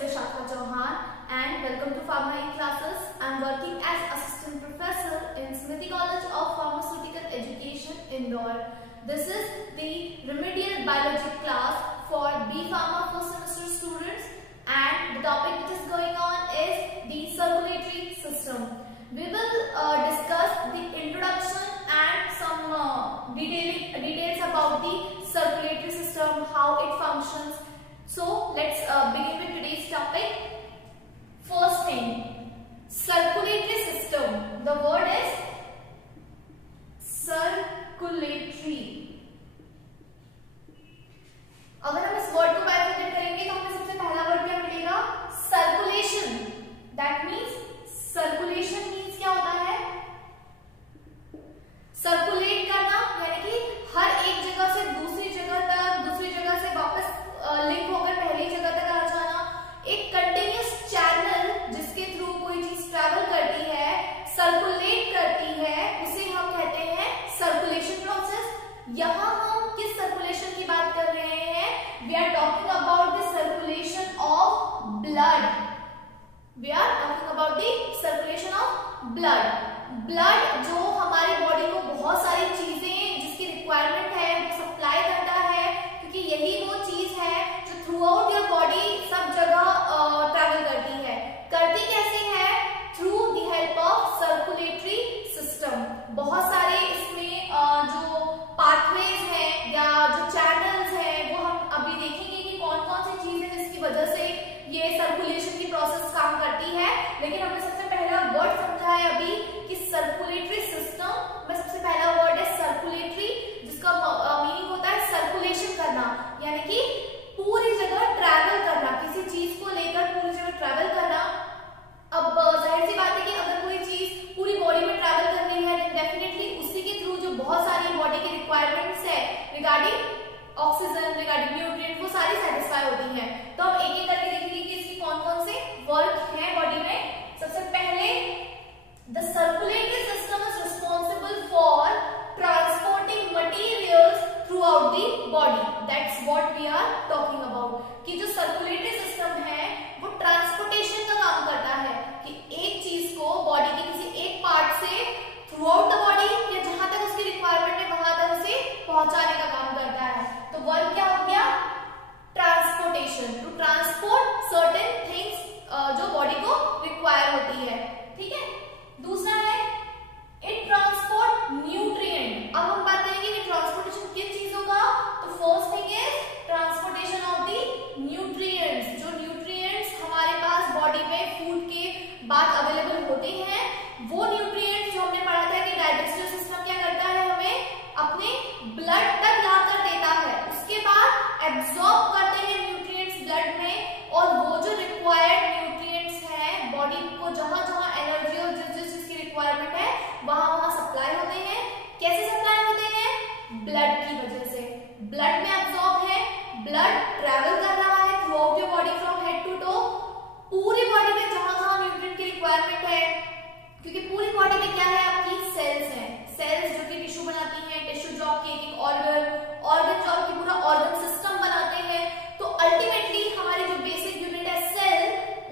Vishakha Chauhan and welcome to Pharma in Classes. I am working as Assistant Professor in Smriti College of Pharmaceutical Education, Indore. This is the remedial biology class for B Pharma first semester students, and the topic which is going on is the circulatory system. We will discuss the introduction and some details about the circulatory system, how it functions. So let's begin with today's topic. First thing, circulatory system. The word is circulatory. अगर हम इस word को bifurcate करेंगे तो हमें सबसे पहला word क्या मिलेगा? Circulation. That means circulation means क्या होता है? सर्कुलेट करना, यानी कि हर एक जगह से दूसरी जगह तक, दूसरी जगह से वापस लिंक होकर पहली जगह तक आ जाना. एक कंटिन्यूस चैनल जिसके थ्रू कोई चीज ट्रैवल करती है, सर्कुलेट करती है, उसे हम कहते हैं सर्कुलेशन प्रोसेस. यहाँ हम किस सर्कुलेशन की बात कर रहे हैं? We are talking about the circulation of blood. We are talking about the circulation of blood. Blood जो हमारी बॉडी को बहुत सारी चीजें जिसकी रिक्वायरमेंट है वो सप्लाई करता है, क्योंकि यही वो चीज है जो थ्रू आउट योर बॉडी सब जगह ट्रैवल करती है. करती कैसे है? Through the help of circulatory system. बहुत सारे इसमें जो पाथवेज हैं या जो चैनल्स हैं वो हम अभी देखेंगे कि कौन कौन सी चीजें जिसकी वजह से ये सर्कुलेशन की प्रोसेस काम करती है. लेकिन हमने सबसे पहला वर्ड समझा है अभी कि सर्कुलेटरी सिस्टम में सबसे पहला वर्ड है सर्कुलेटरी, जिसका मीनिंग होता है सर्कुलेशन करना, यानी कि पूरी जगह ट्रैवल करना, किसी चीज को लेकर पूरी जगह ट्रैवल करना. अब जाहिर सी बात है कि अगर कोई चीज पूरी बॉडी में ट्रैवल कर रही है तो डेफिनेटली उसी के थ्रू जो बहुत सारी बॉडी की रिक्वायरमेंट्स है रिगार्डिंग ऑक्सीजन, रिगार्डिंग न्यूट्रिएंट, वो सारी सेटिस्फाई होती हैं. तो हम एक एक करके देखेंगे कि इसकी कौन कौन से वर्क हैं बॉडी में. सबसे पहले, the circulatory system is responsible for transporting materials throughout the body. That's what we are talking about. कि जो सर्कुलेटरी सिस्टम है वो ट्रांसपोर्टेशन का काम करता है, कि एक चीज को बॉडी के किसी एक पार्ट से थ्रू आउट द बॉडी या जहां तक उसकी रिक्वायरमेंट है वहां तक उसे पहुंचाने का काम करता है. तो वर्क क्या हो गया? Transportation. To transport certain things जो बॉडी को रिक्वायर होती है. ठीक है. दूसरा है इट ट्रांसपोर्ट न्यूट्रिएंट. अब हम बात करेंगे कि ट्रांसपोर्टेशन किन चीजों का. तो first thing is transportation of the nutrients. जो न्यूट्रिएंट्स हमारे पास बॉडी में फूड के बाद अवेलेबल होते हैं, वो न्यूट्रिएंट्स जो हमने पढ़ा था कि डाइजेस्टिव सिस्टम क्या करता है, हमें अपने ब्लड तक लाकर देता है, उसके बाद एब्जॉर्ब करते हैं न्यूट्रिएंट्स ब्लड में, और वो जो रिक्वायर्ड न्यूट्रिएंट्स हैं बॉडी को जहां जहां एनर्जी और जिस जिस चीज की रिक्वायरमेंट है वहां वहां सप्लाई होते हैं. कैसे सप्लाई होते हैं? ब्लड की वजह से. ब्लड में एब्जॉर्ब है, ब्लड ट्रैवल कर रहा है throughout your body from head to toe, पूरी बॉडी में जहां जहां न्यूट्रिएंट की रिक्वायरमेंट है, क्योंकि पूरी बॉडी में क्या है, आपकी सेल्स हैं. सेल्स जो कि टिश्यू बनाती हैं, टिश्यू जो आपके एक ऑर्गन जो आपकी पूरा ऑर्गन सिस्टम बनाते हैं. तो अल्टीमेटली हमारी जो बेसिक यूनिट है सेल,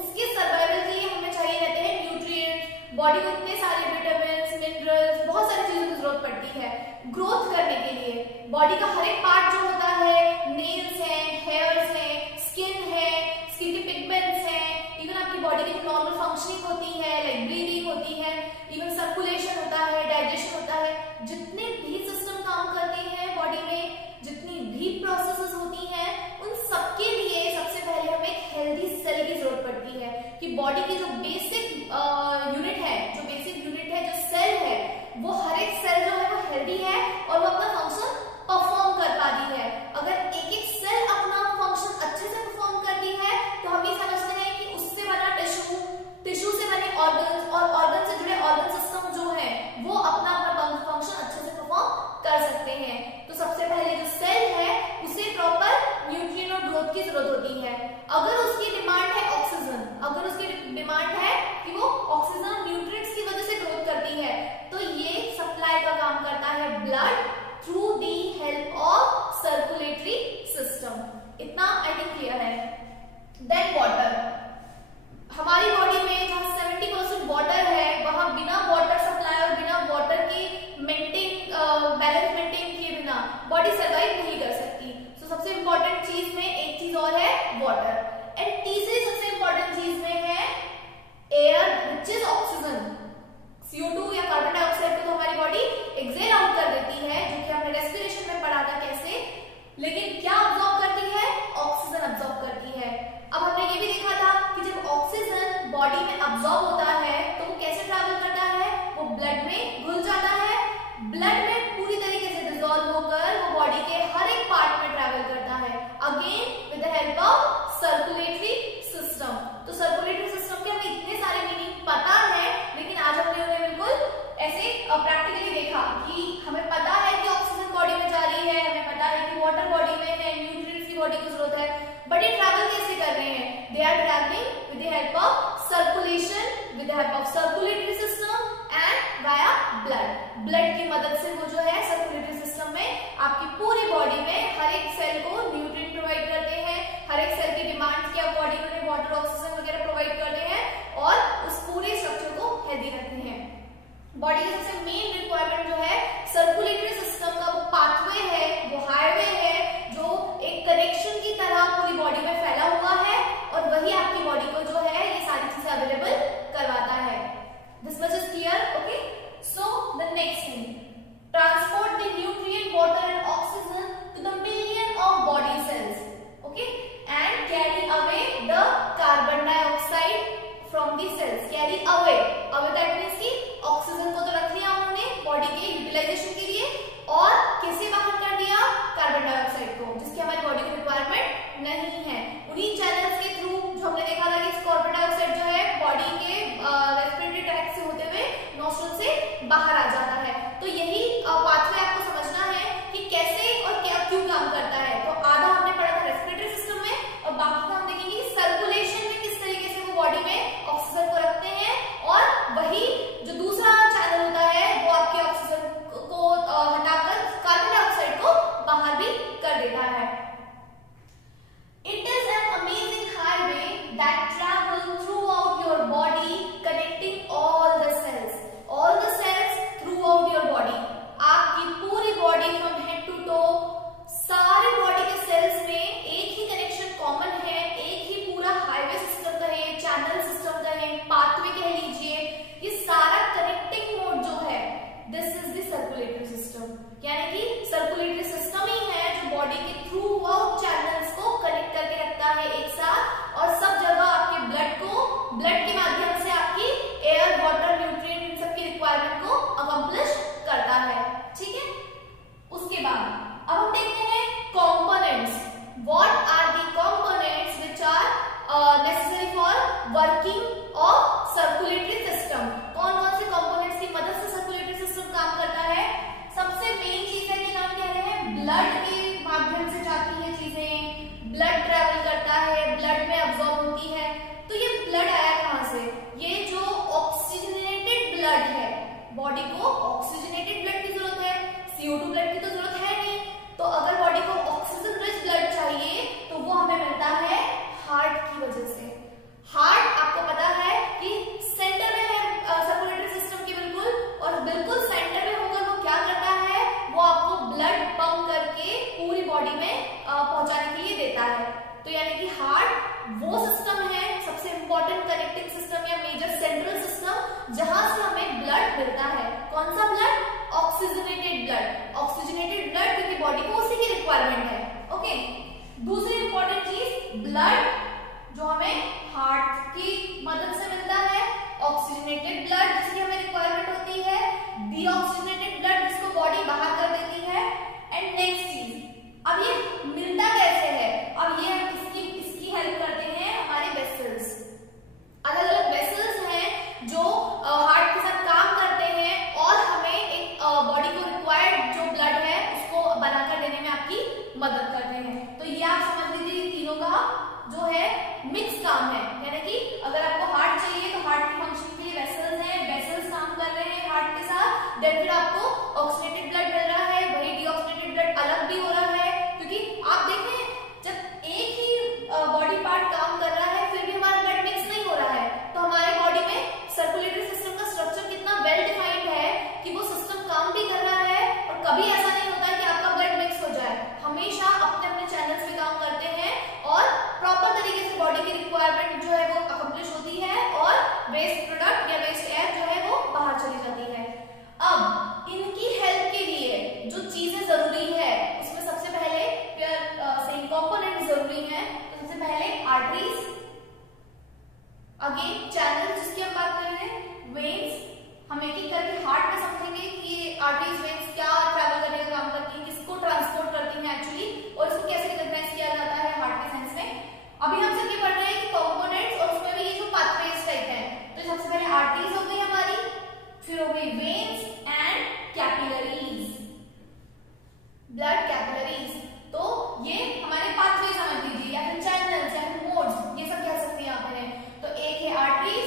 उसके सर्वाइवल के लिए हमें चाहिए रहते हैं न्यूट्रिएंट्स. बॉडी को इतने सारे विटामिन्स, मिनरल्स, बहुत सारी चीजों की जरूरत पड़ती है ग्रोथ करने के लिए. बॉडी का हर एक पार्ट जो होता है, नेल्स हैं, हेयर्स हैं, स्किन है, स्किन के पिगमेंट्स हैं, इवन आपकी बॉडी की नॉर्मल फंक्शनिंग होती है, लाइक ब्रीदिंग होती है, इवन सर्कुलेशन होता है, डाइजेशन होता है, जितने भी सिस्टम काम करते हैं बॉडी में, जितनी भी प्रोसेसेस होती हैं, उन सबके लिए सबसे पहले हमें एक हेल्दी सेल की जरूरत पड़ती है. कि बॉडी की जो बेसिक यूनिट है, जो सेल है, वो हर एक सेल जो है वो हेल्दी है और वो अपना फंक्शन परफॉर्म कर पाती है. अगर एक एक सेल अपना फंक्शन अच्छे से परफॉर्म करती है तो हम ये समझते हैं कि उससे बना टिश्यू, टिश्यू से बने ऑर्गन्स, और ऑर्गन से जुड़े ऑर्गन सिस्टम जो है वो अपना फंक्शन अच्छे से परफॉर्म कर सकते हैं. तो सबसे पहले जो सेल है उसे प्रॉपर न्यूट्रिएंट और ग्रोथ की जरूरत होती है. अगर उसकी डिमांड है ऑक्सीजन, अगर उसकी डिमांड है कि वो circulation with the help of circulatory system and via blood. Blood की मदद से वो जो है सर्कुलेटरी सिस्टम में आपकी पूरी बॉडी में हर एक सेल को न्यूट्रिएंट प्रोवाइड करते हैं, हर एक सेल की डिमांड्स के अकॉर्डिंग उन्हें वाटर ऑक्सीजन वगैरह प्रोवाइड करते हैं और उस पूरे स्ट्रक्चर को हेल्दी रखते हैं। बॉडी की सबसे मेन रिक्वायरमेंट जो है सर्कुलेटरी सिस्टम का वो पाथवे है, वो हाईवे है जो एक कनेक्शन की तरह पूरी बॉडी में फैला हुआ है और वही आपकी बॉडी को जो है ये सारी चीजें अवेलेबल करवाता है। This much is clear, okay. So the next thing, transport the nutrient water and oxygen to the million of body cells, okay, and carry away the carbon dioxide from the cells. Carry away, away that means की oxygen को तो रख लिया उन्होंने body के utilisation के लिए और किसे बाहर कर दिया, कार्बन डाइऑक्साइड को, जिसकी हमारी बॉडी को रिक्वायरमेंट नहीं है। उन्हीं चैनल्स के थ्रू जो हमने देखा था कि कार्बन डाइऑक्साइड जो है बॉडी के रेस्पिरेटरी ट्रैक्ट से होते हुए नोस्ट्रल से बाहर आ जाता है। तो यही पाथवे आपको समझना है कि कैसे और क्या क्यों काम करता है। तो आधा हमने पढ़ा था रेस्पिरेटरी सिस्टम में और बाकी का हम देखेंगे कि सर्कुलेशन में किस तरीके से वो बॉडी में ऑक्सीजन को रखते हैं और वही जो दूसरा चैनल होता है वो आपके ऑक्सीजन को हटाकर कार्बन डाइऑक्साइड को बाहर भी कर देता है। It is an amazing highway that travels throughout your body, connecting all the cells throughout your body. आपकी पूरी body from head to toe, सारे बॉडी के सेल्स में एक ही कनेक्शन कॉमन है, एक ही पूरा हाईवे सिस्टम कहे, चैनल सिस्टम कहे, पाथवे कह लीजिए, ये सारा कनेक्टिंग मोड जो है this is the circulatory system. यानी कि सर्कुलेटरी सिस्टम ही है जो बॉडी के थ्रू आउट चैनल्स को कनेक्ट करके रखता है एक साथ और सब जगह आपके ब्लड के माध्यम से आपकी एयर, वाटर, न्यूट्रिएंट इन सब की रिक्वायरमेंट को अकम्प्लिश करता है। ठीक है, उसके बाद अब हम देखते हैं components. What are the components which are necessary for working of circulatory system. कौन कौन से कंपोनेंट्स की मदद से सर्कुलेटरी सिस्टम काम करता है। सबसे मेन चीज है कि नाम कह रहे हैं ब्लड के माध्यम से जाती है चीजें, ब्लड ट्रैवल करता है, ब्लड में अब्सॉर्ब होती है। तो ये ब्लड आया कहां से, ये जो ऑक्सीजनेटेड ब्लड है, बॉडी को ऑक्सीजनेटेड ब्लड की जरूरत है, CO2 ब्लड की तो जरूरत है नहीं। तो अगर बॉडी को ऑक्सीजन रिच ब्लड चाहिए तो वो हमें मिलता है हार्ट की वजह से। हार्ट आपको पता है कि सेंटर में है सर्कुलेटरी सिस्टम के बिल्कुल सेंटर में होकर वो क्या करता है, वो आपको ब्लड पंप करके पूरी बॉडी में पहुंचाने के लिए देता है। तो यानी कि हार्ट वो सिस्टम है, सबसे इंपॉर्टेंट कनेक्टिंग सिस्टम या मेजर सेंट्रल सिस्टम जहां से हमें ब्लड मिलता है। कौन सा blood, oxygenated blood. Oxygenated blood क्योंकि बॉडी को उसी की रिक्वायरमेंट है, ओके। दूसरी इंपॉर्टेंट चीज ब्लड जो हमें हार्ट की मदद से मिलता है, ऑक्सीजनेटेड ब्लड जिसकी हमें रिक्वायरमेंट होती है, डीऑक्सीजनेटेड ब्लड जिसको बॉडी बाहर कर देती है। एंड नेक्स्ट चीज, अब ये मिलता कैसे है, अब ये इसकी हेल्प करते हैं हमारे वेसल्स। अलग अलग वेसल्स हैं जो हार्ट के साथ काम करते हैं और हमें एक बॉडी को रिक्वायर्ड जो ब्लड है उसको बनाकर देने में आपकी मदद करते हैं। तो ये आप समझ लीजिए तीनों का जो है मिक्स काम है। यानी कि अगर आपको हार्ट चाहिए तो हार्ट की फंक्शन के लिए वेसल्स हैं, वेसल्स काम कर रहे हैं हार्ट के साथ। देन फिर आपको ऑक्सीजनेटेड ब्लड मिल रहा है, वही डीऑक्सीजनेटेड ब्लड अलग भी हो रहा है क्योंकि आप देखें जब एक ही बॉडी पार्ट काम कर रहा है फिर भी हमारा ब्लड मिक्स नहीं हो रहा है। तो हमारे बॉडी में सर्कुलेटरी सिस्टम का स्ट्रक्चर कितना वेल डिफाइंड है कि वो सिस्टम काम भी कर रहा है और कभी ऐसा नहीं होता है कि आपका ब्लड मिक्स हो जाए। हमेशा अपने अपने चैनल्स पे काम करते हैं और प्रॉपर तरीके से बॉडी की रिक्वायरमेंट जो है वो अकम्प्लिश होती है और वेस्ट प्रोडक्ट या वेस्ट एयर जो है वो बाहर चली जाती है। अब इनकी हेल्प के लिए जो चीजें जरूरी है उसमें सबसे पहले सेम कंपोनेंट जरूरी है। तो सबसे पहले आर्टरीज, अगेन चैनल जिसकी हम बात कर रहे हैं, वेन्स। हम एक एक करके हार्ट में समझेंगे कि ये आर्टरीज वेन्स क्या ट्रैवल करने का काम करती हैं, किसको ट्रांसपोर्ट करती हैं एक्चुअली और इसको कैसे रिकॉग्नाइज किया जाता है हार्ट के सेंस में। अभी हम सिर्फ ये पढ़ रहे हैं कि कंपोनेंट्स और उसमें भी ये जो पाथवेज टाइप है। तो सबसे पहले आर्टरीज हो गई हमारी, फिर हो गई veins and capillaries, blood capillaries. तो ये हमारे पाथवे समझ लीजिए या फिर चैनल्स या फिर मोड्स, ये सब कह सकते हैं आप इन्हें। तो एक है आर्टरीज,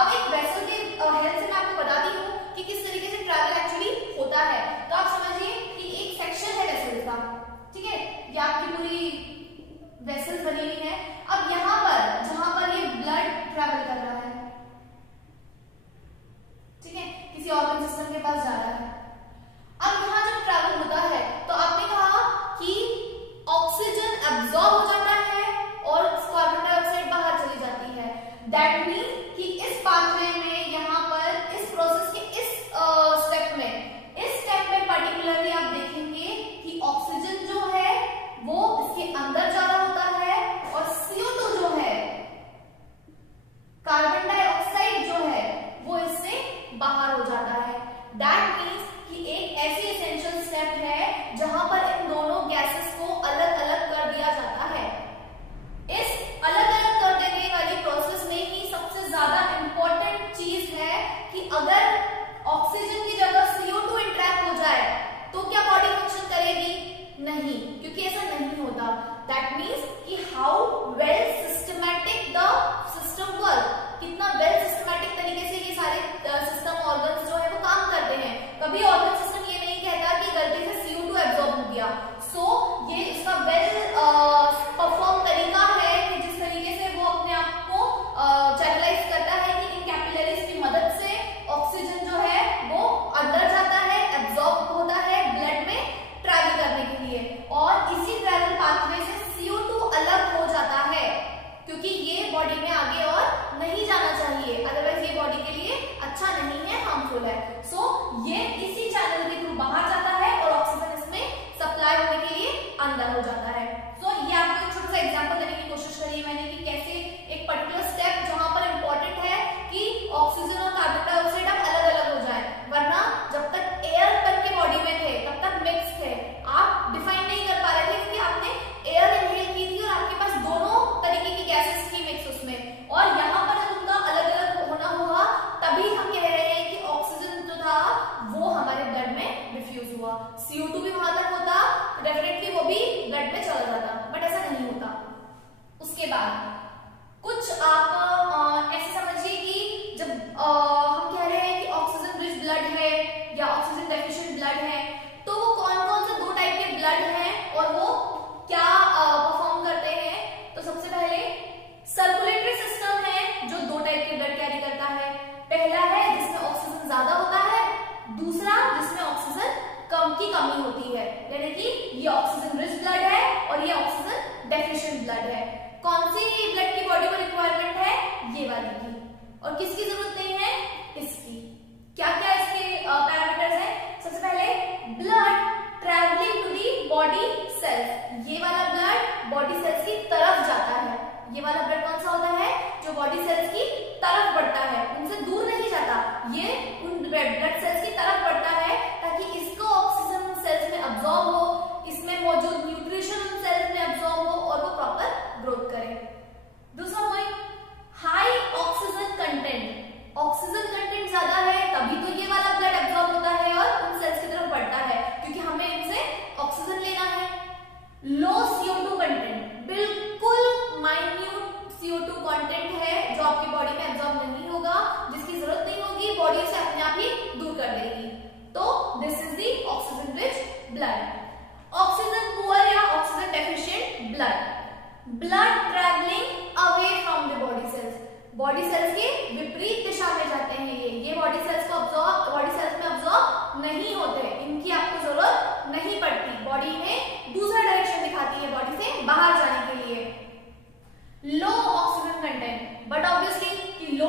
अब एक वेसल के हेल्प से मैं आपको बताती हूँ कि किस तरीके से ट्रैवल एक्चुअली होता है। तो आप समझिए कि एक सेक्शन है वेसल का, ठीक है, ये आपकी पूरी वेसल बनी हुई है। अब यहाँ पर जहां पर ये ब्लड ट्रैवल कर रहा है, ठीक है, किसी ऑर्गन सिस्टम के पास जा रहा है। अब यहाँ जब ट्रैवल होता है तो आपने कहा कि ऑक्सीजन एब्जॉर्ब हो जाता है और कार्बन डाइऑक्साइड बाहर चली जाती है। दैट मीन कि इस पाथवे में, यहाँ पर इस प्रोसेस के इस स्टेप में पर्टिकुलरली आप देखेंगे कि ऑक्सीजन जो है वो इसके अंदर जा रहा होता है और CO2 जो है, कार्बन डाइऑक्साइड जो है, वो इससे बाहर हो जाता है। दैट मीन्स कि एक ऐसी एसेंशियल स्टेप है जहां पर इन दोनों गैसेस को अलग अलग कर दिया जाता है। इस अलग अलग कर देने वाली प्रोसेस में ही सबसे ज्यादा इंपॉर्टेंट चीज है कि अगर ऑक्सीजन की जगह CO2 इंटरैक्ट हो जाए तो क्या बॉडी फंक्शन करेगी? नहीं, क्योंकि ऐसा नहीं होता। दैट मीन्स कि how well systematic the system work, कितना वेल सिस्टमैटिक तरीके से ये सारे सिस्टम ऑर्गन्स जो है वो काम करते हैं। कभी ऑर्गन सिस्टम ये नहीं कहता कि गलती से CO2 एब्जॉर्ब हो गया। सो ये इसका वेल परफॉर्म तरीका है कि जिस तरीके से वो अपने आप को चैनलाइज करता है कि इन कैपिलरीज की मदद से ऑक्सीजन जो है वो अंदर जाता है, एब्जॉर्ब होता है ब्लड में ट्रैवल करने के लिए, और इसी ट्रैवल पाथवे से CO2 अलग हो जाता है, क्योंकि ये बॉडी में आगे और नहीं जाना चाहिए, अदरवाइज ये बॉडी के लिए अच्छा नहीं है, हार्मफुल है। सो ये इसी चैनल के थ्रू बाहर जाता है और ऑक्सीजन इसमें सप्लाई होने के लिए अंदर हो जाता है। सो ये आपको एक छोटा सा एग्जांपल देने की कोशिश करी है मैंने कि कैसे एक पर्टिकुलर स्टेप जहां पर इंपॉर्टेंट है कि ऑक्सीजन और कार्बन डाइऑक्साइड अब अलग अलग हो जाए, वरना जब तक एयर तक के बॉडी में थे तब तक मिक्स थे, आप डिफाइन नहीं कर पा रहे थे क्योंकि आपने एयर इनहेल की थी और आपके पास दोनों तरीके की गैसेस थी मिक्स उसमें, और यहाँ पर जब उनका अलग अलग होना हुआ तभी हम कह रहे हैं कि ऑक्सीजन जो था वो हमारे ब्लड में डिफ्यूज हुआ। CO2 भी वहां तक होता तो डेफिनेटली वो भी ब्लड में चला जाता, बट ऐसा नहीं होता। उसके बाद कुछ आप ऐसे समझिए कि जब हम कह रहे हैं कि ऑक्सीजन रिच ब्लड है या ऑक्सीजन डेफिशिएंट ब्लड है, तो वो कौन कौन से दो टाइप के ब्लड हैं और वो क्या परफॉर्म करते हैं। तो सबसे पहले सर्कुलेटरी सिस्टम है जो दो टाइप के ब्लड कैरी करता है। पहला है जिसमें ऑक्सीजन ज्यादा होता है, दूसरा जिसमें ऑक्सीजन कम की कमी होती है, यानी कि ये ऑक्सीजन रिच ब्लड है और ये ऑक्सीजन डेफिशिएंट ब्लड है। कौन सी ब्लड की बॉडी को रिक्वायरमेंट है? ये वाली की। और किसकी जरूरत नहीं है? इसकी। क्या क्या इसके पैरामीटर्स हैं? सबसे पहले blood travelling to the body cells, ये वाला ब्लड बॉडी सेल्स की तरफ जाता है। ये वाला ब्लड कौन सा होता है? जो बॉडी सेल्स की तरफ बढ़ता है, उनसे दूर नहीं जाता, ये उन ब्लड सेल्स की तरफ बढ़ता है ताकि इसको ऑक्सीजन सेल्स में अब्सॉर्ब हो, इसमें मौजूद न्यूट्रिशन उन सेल्स में अब्सॉर्ब हो और वो प्रॉपर ग्रोथ करे। दूसरा point, high oxygen content. Oxygen content ज्यादा है तभी तो ये वाला ब्लड अब्सॉर्ब होता है और उन सेल्स की तरफ बढ़ता है, क्योंकि हमें इनसे ऑक्सीजन लेना है। लो CO2 कंटेंट, बिल्कुल माइन्यूट CO2 कंटेंट है जो आपकी बॉडी में एब्सॉर्ब नहीं होगा, जिसकी जरूरत नहीं होगी, बॉडी से अपने आप ही दूर कर देगी। तो this is the oxygen rich blood. Oxygen poor या oxygen deficient blood, blood travelling away from the body cells, body cells के विपरीत दिशा में जाते हैं। ये बॉडी सेल्स को बॉडी सेल्स में अब्सॉर्ब नहीं होते, इनकी आपको जरूरत नहीं पड़ती, बॉडी में दूसरा डायरेक्शन दिखाती है बॉडी से बाहर जाने के लिए। लो ऑक्सीजन कंटेंट, बट ऑब्वियसली कि लो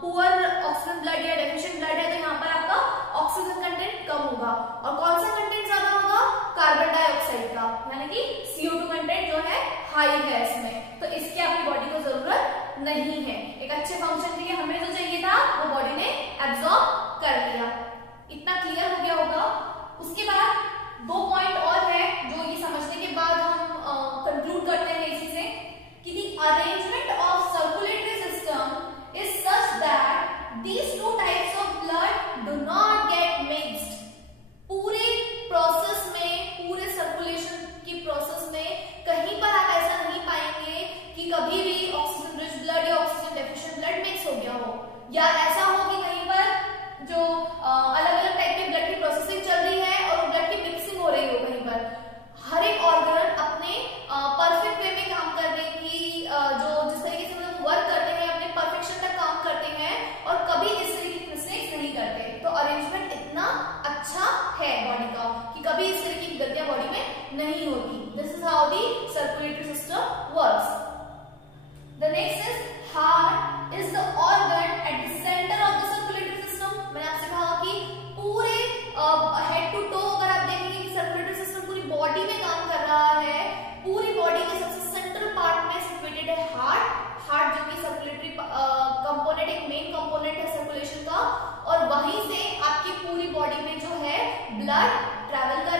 पुअर ऑक्सीजन ब्लड या डेफिशिएंट ब्लड है तो यहाँ पर आपका ऑक्सीजन कंटेंट कम होगा। और कौन सा कंटेंट ज्यादा होगा? कार्बन डाइऑक्साइड का, यानी कि CO2 कंटेंट जो है हाई है इसमें, तो इसकी आपकी बॉडी को जरूरत नहीं है। एक अच्छे फंक्शन के लिए हमें जो चाहिए था वो बॉडी ने एब्सॉर्ब कर लिया। इतना क्लियर हो गया होगा। उसके बाद दो पॉइंट और है जो ये समझने के बाद हम कंक्लूड करते हैं इसी से कि the arrangement of circulatory system is such that these two types of blood do not get mixed। पूरे प्रोसेस में, पूरे सर्कुलेशन की प्रोसेस में कहीं पर आप ऐसा नहीं पाएंगे कि कभी भी ऑक्सीजन रिच ब्लड या ऑक्सीजन डेफिशिएंट ब्लड मिक्स हो गया हो। कि कभी इस तरह की गलतियां बॉडी में नहीं होती। This is how the circulatory system works. The next is heart is the organ at the centre of the circulatory system. मैंने आपसे कहा कि पूरे हेड टू टो अगर आप देखेंगे कि सर्कुलेटरी सिस्टम पूरी बॉडी में काम कर रहा है, पूरी बॉडी के सबसे सेंट्रल पार्ट में सिचुएटेड है हार्ट। हार्ट जो कि सर्कुलेटरी कंपोनेंट, एक मेन कंपोनेंट है सर्कुलेशन का, और वहीं से आपकी पूरी बॉडी में जो है ब्लड ट्रैवल कर